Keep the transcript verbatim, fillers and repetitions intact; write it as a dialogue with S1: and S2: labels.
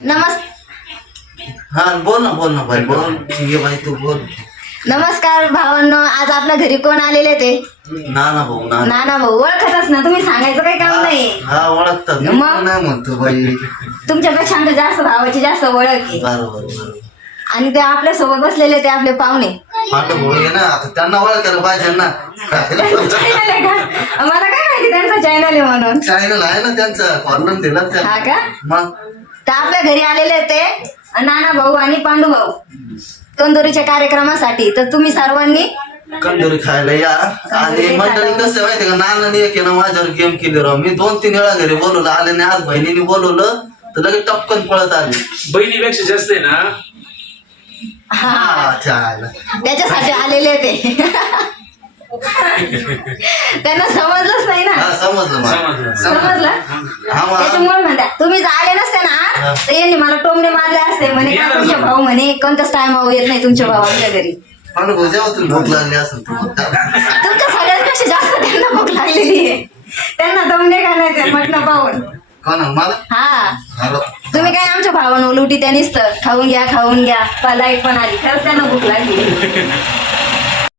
S1: नमस्
S2: हा बोल ना बोल ना बाई बोल ये बाई तू बोल.
S1: नमस्कार भावांनो, आज आपल्या घरी कोण आलेले ते?
S2: ना ना भाऊ ना
S1: नाना भाऊ. ओळखतच ना तुम्ही, सांगायचं काही काम नाही.
S2: हा ओळखतात मी
S1: मग?
S2: पण नाही म्हणतो बाई.
S1: तुमच्यापेक्षा आमच्या जास्त भावाची जास्त ओळख आहे.
S2: बरोबर बरोबर.
S1: आणि ते आपल्या सोबत बसलेले ते आपले पाहुणे.
S2: पाठ भाऊ आहे ना, आता त्यांना ओळखायला पाहिजे ना.
S1: चॅनल आहे का? मला काय माहिती त्यांचा चॅनल आहे म्हणून.
S2: चॅनल आहे ना त्यांचा, कॉर्नर दिला
S1: हा
S2: त्यांना.
S1: का?
S2: मग
S1: तर आपल्या घरी आलेले ते नाना भाऊ आणि पांडू भाऊ कंदोरीच्या कार्यक्रमासाठी. तर तुम्ही सर्वांनी
S2: कंदुरी खायला या. आणि मंडळी कसं माहितीये का, नानाने एक आहे ना माझ्यावर गेम केली राव. मी दोन तीन वेळा घरी बोलवलं, आले नाही. आज बहिणीने बोलवलं तर लगेच टपकन पळत आली.
S3: बहिणीपेक्षा जास्त आहे ना.
S2: हा चालेल.
S1: त्याच्यासाठी आलेले ते. त्यांना समजलंच नाही ना.
S2: हा समजलं मला.
S3: समजलं.
S1: समजलं?
S2: हा मला
S1: त्याच्यामुळे म्हणता तुम्ही जर आले नसते ना तर यांनी मला टोमणे मारले असते. म्हणे का तुमचे भाऊ म्हणे कोणताच टाइम येत नाही तुमचे भाऊ आमच्या घरी.
S2: पण भाऊ जेव्हा तुला भूक लागली असेल तुम्हाला
S1: तुमच्या सगळ्यांपेक्षा जास्त त्यांना भूक लागलेली आहे. त्यांना टोमणे घालायचे म्हटलं पाहून.
S2: कोणा मला
S1: हा
S2: हॅलो
S1: तुम्ही काय आमच्या भावानं लुटी त्या निसतं खाऊन घ्या खाऊन घ्या. लाईट पण आली, खरंच त्यांना भूक लागली.